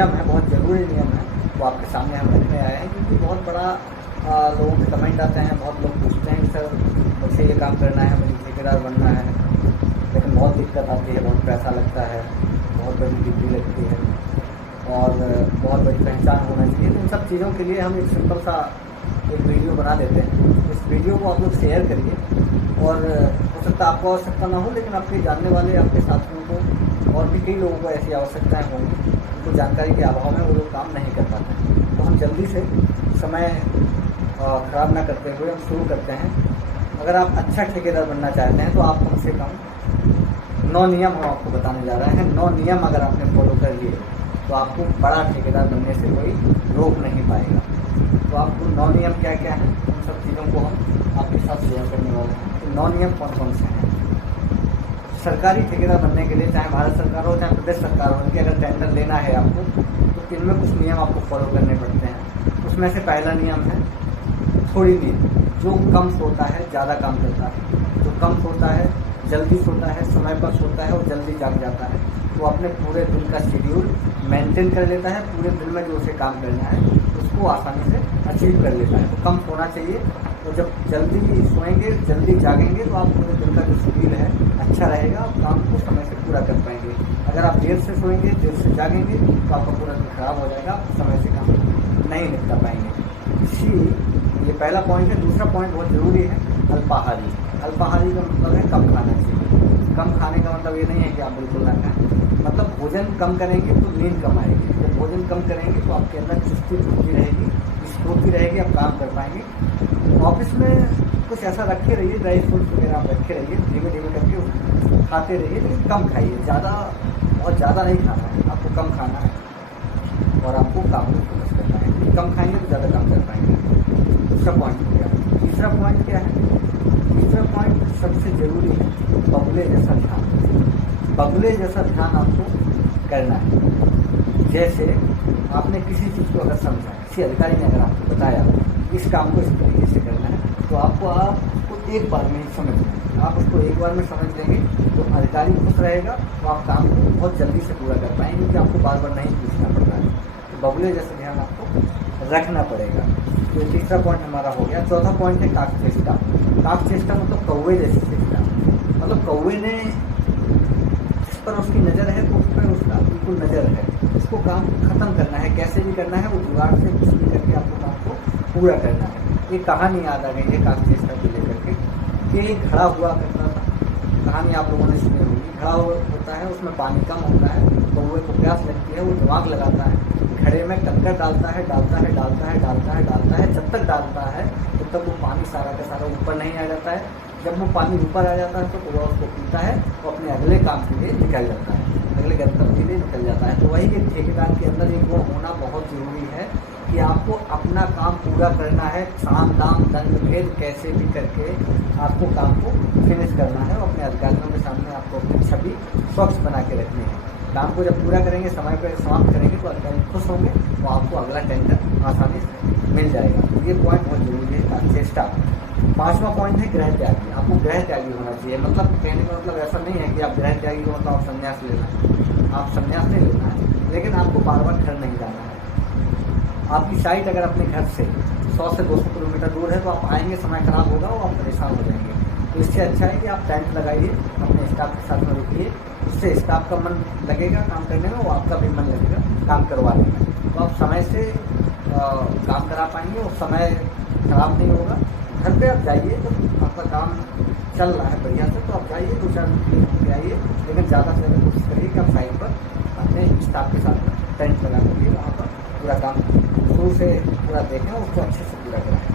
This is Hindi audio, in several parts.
नियम है, बहुत ज़रूरी नियम है, वो आपके सामने हम रखने आए हैं। क्योंकि बहुत बड़ा लोगों के कमेंट आते हैं, बहुत लोग पूछते हैं कि सर मुझे ये काम करना है, मुझे ठेकेदार बनना है, लेकिन बहुत दिक्कत आती है, बहुत पैसा लगता है, बहुत बड़ी डिग्री लगती है और बहुत बड़ी पहचान होना चाहिए। तो इन सब चीज़ों के लिए हम एक सिंपल सा एक वीडियो बना देते हैं। इस वीडियो को आप लोग शेयर करिए और हो सकता है आपको आवश्यकता ना हो, लेकिन आपके जानने वाले, आपके साथियों को और भी कई लोगों को ऐसी आवश्यकताएं होंगी, उनको जानकारी के अभाव में वो लोग काम नहीं कर पाते हैं। तो हम जल्दी से समय ख़राब ना करते हुए हम शुरू करते हैं। अगर आप अच्छा ठेकेदार बनना चाहते हैं तो आप कम से कम 9 नियम हम आपको बताने जा रहे हैं। 9 नियम अगर आपने फॉलो कर लिए तो आपको बड़ा ठेकेदार बनने से कोई रोक नहीं पाएगा। तो आपको 9 नियम क्या क्या हैं, उन सब चीज़ों को हम आपके साथ शेयर करने वाले हैं। तो 9 नियम कौन कौन से हैं? सरकारी ठेकेदार बनने के लिए, चाहे भारत सरकार हो चाहे प्रदेश सरकार हो, उनके अगर टेंडर लेना है आपको तो इनमें कुछ नियम आपको फॉलो करने पड़ते हैं। उसमें से पहला नियम है थोड़ी नींद। जो कम सोता है ज़्यादा काम करता है, जो कम सोता है जल्दी सोता है, समय पर सोता है और जल्दी जाग जाता है, वो अपने पूरे दिन का शेड्यूल मेंटेन कर लेता है। पूरे दिन में जो उसे काम करना है उसको आसानी से अचीव कर लेता है। तो कम सोना चाहिए। तो जब जल्दी सोएंगे, जल्दी जागेंगे तो आप पूरे दिन का जो शेड्यूल है अच्छा रहेगा, आप काम को समय से पूरा कर पाएंगे। अगर आप देर से सोएंगे, देर से जागेंगे तो आपका पूरा दिन खराब हो जाएगा, आप समय से काम नहीं निपटा पाएंगे। ये पहला पॉइंट है। दूसरा पॉइंट बहुत ज़रूरी है, अल्पाहारी। अल्पाहारी का मतलब है कम खाना चाहिए। कम खाने का मतलब ये नहीं है कि आप बिल्कुल ना खाएं, मतलब भोजन कम करेंगे तो नींद कम आएगी। जब भोजन कम करेंगे तो आपके अंदर चुस्ती फुर्ती रहेगी, स्फूर्ति रहेगी, आप काम कर पाएंगे। ऑफिस में कुछ ऐसा रखे रहिए, ड्राई फ्रूट्स वगैरह आप रखे रहिए, धीमे धीमे करके खाते रहिए, लेकिन कम खाइए। बहुत ज़्यादा नहीं खाना है, आपको कम खाना है और आपको काम को फोकस करना है। कम खाएंगे तो ज़्यादा काम कर पाएंगे। दूसरा पॉइंट हो गया। तीसरा पॉइंट क्या है? तीसरा पॉइंट सबसे ज़रूरी है, बगुले जैसा ध्यान। बगुले जैसा ध्यान आपको करना है। जैसे आपने किसी चीज़ को अगर समझा, किसी अधिकारी ने अगर आपको बताया इस काम को इस तरीके से करना है, तो आपको एक बार में ही समझ लेंगे। आप उसको एक बार में समझ लेंगे तो अधिकारी खुश रहेगा, तो आप काम को बहुत जल्दी से पूरा कर पाएंगे, क्योंकि आपको बार बार नहीं पूछना पड़ रहा है। तो बगुले जैसा ध्यान आपको रखना पड़ेगा। तो तीसरा पॉइंट हमारा हो गया। चौथा पॉइंट है काकचेष्टा। काकचेष्टा मतलब कौवे जैसी चेष्टा। मतलब कौवे ने जिस पर उसकी नज़र है तो उस पर उसका बिल्कुल नज़र है। उसको काम ख़त्म करना है, कैसे भी करना है, वो जुगाड़ से कुछ भी करके आपको काम को पूरा करना है। एक कहानी याद आ गई है काकचेष्टा को लेकर के कि घड़ा हुआ करता था। कहानी आप लोगों ने सुनी होगी। घड़ा होता है, उसमें पानी कम होता है, कौवे को प्यास लगती है, वो दिमाग लगाता है, घड़े में कंकड़ डालता है, जब तक डालता है तब तक वो पानी सारा का सारा ऊपर नहीं आ जाता है। जब वो पानी ऊपर आ जाता है तो कौवा उसको पीता है और अपने अगले काम के लिए निकल जाता है, अगले गंतव्य के लिए निकल जाता है। तो वही एक ठेकेदार के अंदर एक वो होना बहुत ज़रूरी है कि आपको अपना काम पूरा करना है। साम दाम दंड भेद कैसे भी करके आपको काम को फिनिश करना है और अपने अधिकारियों के सामने आपको अपनी छवि स्वच्छ बना के रखनी है। काम को जब पूरा करेंगे, समय पर समाप्त करेंगे तो अधिकारी खुश होंगे, तो आपको अगला टेंडर आसानी से मिल जाएगा। तो ये पॉइंट बहुत ज़रूरी है, चेष्टा। 5वां पॉइंट है गृह त्यागी। आपको गृह त्यागी होना चाहिए। मतलब कहने का मतलब ऐसा नहीं है कि आप गृह त्यागी को मतलब आप संन्यास लेना है, आप संन्यास नहीं लेना है, लेकिन आपको बार बार घर नहीं जाना है। आपकी साइट अगर अपने घर से 100 से 200 किलोमीटर दूर है तो आप आएंगे, समय खराब होगा और आप परेशान हो जाएंगे। तो इससे अच्छा है कि आप टेंट लगाइए, अपने स्टाफ के साथ में रुकिए, उससे स्टाफ का मन लगेगा काम करने में और आपका भी मन लगेगा काम करवाने में। तो आप समय से काम करा पाएंगे और समय खराब नहीं होगा। घर पे आप जाइए, जब आपका काम चल रहा है बढ़िया से, तो आप जाइए 2-4 मिनट के आइए, लेकिन ज़्यादा से ज़्यादा कोशिश करिए कि आप साइड पर अपने स्टाफ के साथ टेंट लगा करिए, वहाँ पर पूरा काम शुरू से पूरा देखें और उसको अच्छे से पूरा कराएँ।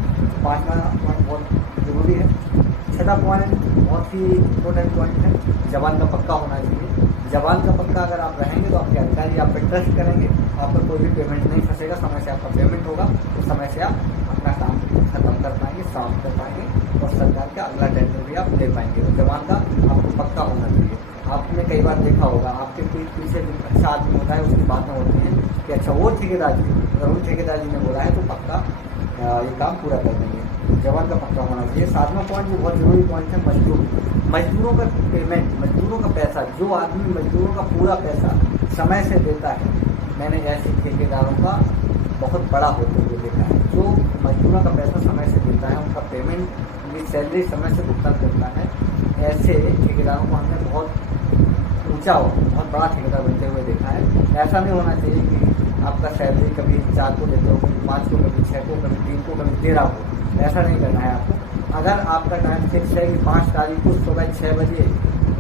5वां पॉइंट बहुत ज़रूरी है। 6वां पॉइंट बहुत ही इम्पोर्टेंट पॉइंट है, जवान का पक्का होना चाहिए। जवान का पक्का अगर आप रहेंगे तो आपके अधिकारी आप पर ट्रस्ट करेंगे, आप पर कोई भी पेमेंट नहीं फंसेगा, समय से आपका पेमेंट होगा, तो समय से आप अपना काम खत्म कर पाएंगे, साफ कर पाएंगे और सरकार का अगला टेंडर भी आप ले पाएंगे। तो जवान का आपको पक्का होना चाहिए। आपने कई बार देखा होगा, आपके पीछे जो अच्छा आदमी होता है उसकी बातें होती हैं कि अच्छा वो ठेकेदार जी, अगर उन ठेकेदार जी ने बोला है तो पक्का ये काम पूरा कर देंगे। जवान का पक्का होना चाहिए। 7वां पॉइंट जो बहुत ज़रूरी पॉइंट है, मजदूरों का पेमेंट, मजदूरों का पैसा। जो आदमी मजदूरों का पूरा पैसा समय से देता है, मैंने ऐसे ठेकेदारों का बहुत बड़ा होते हुए देखा है। जो मजदूरों का पैसा समय से देता है, उनका पेमेंट, उनकी सैलरी समय से भुगतान करता है, ऐसे ठेकेदारों को हमने बहुत ऊंचा हो, बहुत बड़ा ठेकेदार बनते हुए देखा है। ऐसा नहीं होना चाहिए कि आपका सैलरी कभी 4 को देते हो, कभी 5 को, कभी 6 को, कभी 3 को, कभी 13 को। ऐसा नहीं करना है आपको। अगर आपका टाइम फिक्स है कि 5 तारीख को सुबह 6 बजे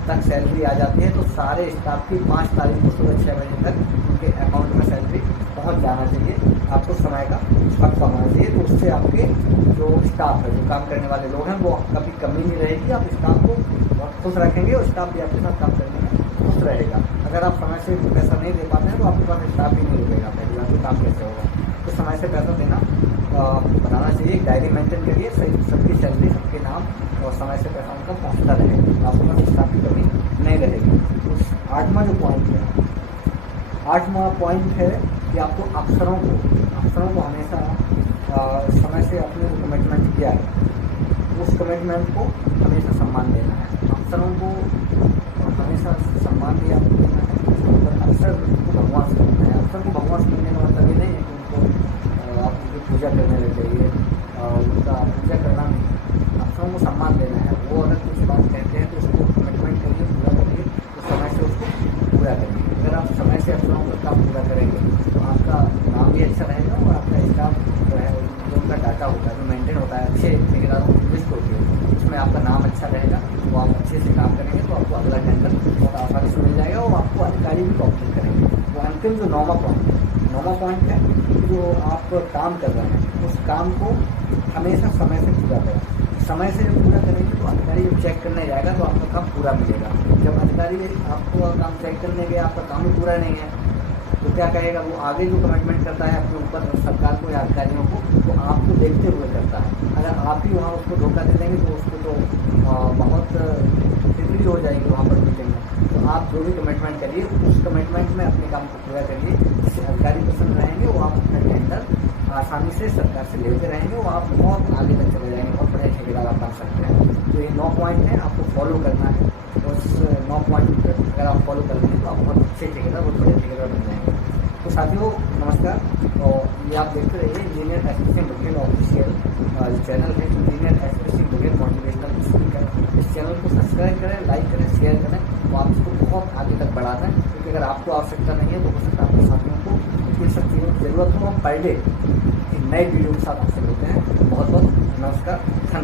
तक सैलरी आ जाती है, तो सारे स्टाफ की 5 तारीख को सुबह 6 बजे तक उनके अकाउंट में सैलरी पहुंच जाना चाहिए। आपको समय का पक्का होना चाहिए, तो उससे आपके जो स्टाफ है, जो काम करने वाले लोग हैं, वो कभी कमी नहीं रहेगी। आप स्टाफ को बहुत खुश रखेंगे और स्टाफ भी आपके साथ काम करने में खुश रहेगा। अगर आप समय से पैसा नहीं दे पाते हैं तो आपके पास स्टाफ ही नहीं रुकेगा, पहली बात तो काम कैसे होगा। तो समय से पैसा देना बताना चाहिए। डायरी मेंटेन करिए, सबकी सैलरी सबके नाम और समय से पैसा उनका पहुँचता रहेगा, आपके पास स्टाफ की कमी नहीं रहेगी। तो 8वां जो पॉइंट है, 8वां पॉइंट है कि आपको अफसरों को हमेशा समय से अपने जो कमिटमेंट किया है, उस कमिटमेंट को हमेशा सम्मान देना है। अफसरों को हमेशा सम्मान देना है। अफसर को भगवान समझना है। अफसर को भगवान समझने का मतलब ये नहीं है कि उनको आप उनकी पूजा करने लग जाइए, उनका पूजा करना नहीं। अफसरों को सम्मान देना है। वो अगर कुछ बात कहते हैं तो उसको कमिटमेंट करिए, पूरा करिए, तो समय से उसको पूरा करिए। अगर आप समय से अफसरों का काम पूरा करेंगे तो आपका नाम भी अच्छा रहेगा और आपका स्टाफ जो है, जो उनका डाटा होता है, जो मेंटेन होता है, अच्छे ठेकेदारों की लिस्ट होती है, उसमें आपका नाम अच्छा रहेगा। तो आप अच्छे से काम करेंगे तो आपको अगला टेंडर बहुत आसानी से मिल जाएगा और आपको अधिकारी भी कॉपरेट करेंगे। वो अंतिम जो 9वां पॉइंट है, जो आप काम कर रहे हैं उस काम को हमेशा समय से पूरा करें। समय से जब पूरा करेंगे तो अधिकारी जब चेक करने जाएगा तो आपका काम पूरा मिलेगा। जब अधिकारी आपको काम चेक करने गया, आपका काम ही पूरा नहीं है, तो क्या कहेगा? वो आगे जो कमिटमेंट करता है अपने ऊपर सरकार को या अधिकारियों को, तो आपको देखते हुए करता है। अगर आप ही वहाँ उसको धोखा दे देंगे तो उसको तो बहुत तितली हो जाएगी वहाँ पर मीटिंग में। तो आप जो भी कमिटमेंट करिए, उस कमिटमेंट में अपने काम को पूरा करिए, जिससे अधिकारी पसंद रहेंगे। वो आप अपना टेंडर आसानी से सरकार से लेते रहेंगे, वो आप बहुत आगे तक चले जाएंगे, बहुत बड़े ठेकेदार आप बन सकते हैं। तो ये 9 पॉइंट हैं, आपको फॉलो करना है। उस 9 पॉइंट अगर आप फॉलो करते हैं तो आप बहुत अच्छे ठेकेदार, बहुत बड़े ठेकेदार बन जाएंगे। तो साथियों नमस्कार, और ये आप देखते रहिए engineer SP Singh Baghel official channel है, engineer SP Singh Baghel motivational speaker. इस चैनल को सब्सक्राइब करें, लाइक करें, शेयर करें, तो आप इसको बहुत आगे तक बढ़ा दें। क्योंकि अगर आपको आवश्यकता नहीं है तो हो सकता है आपके साथियों को इन सब चीज़ों की ज़रूरत हो। हम पर डे एक नए वीडियो के साथ आपसे मिलते हैं। बहुत बहुत नमस्कार, धन्यवाद।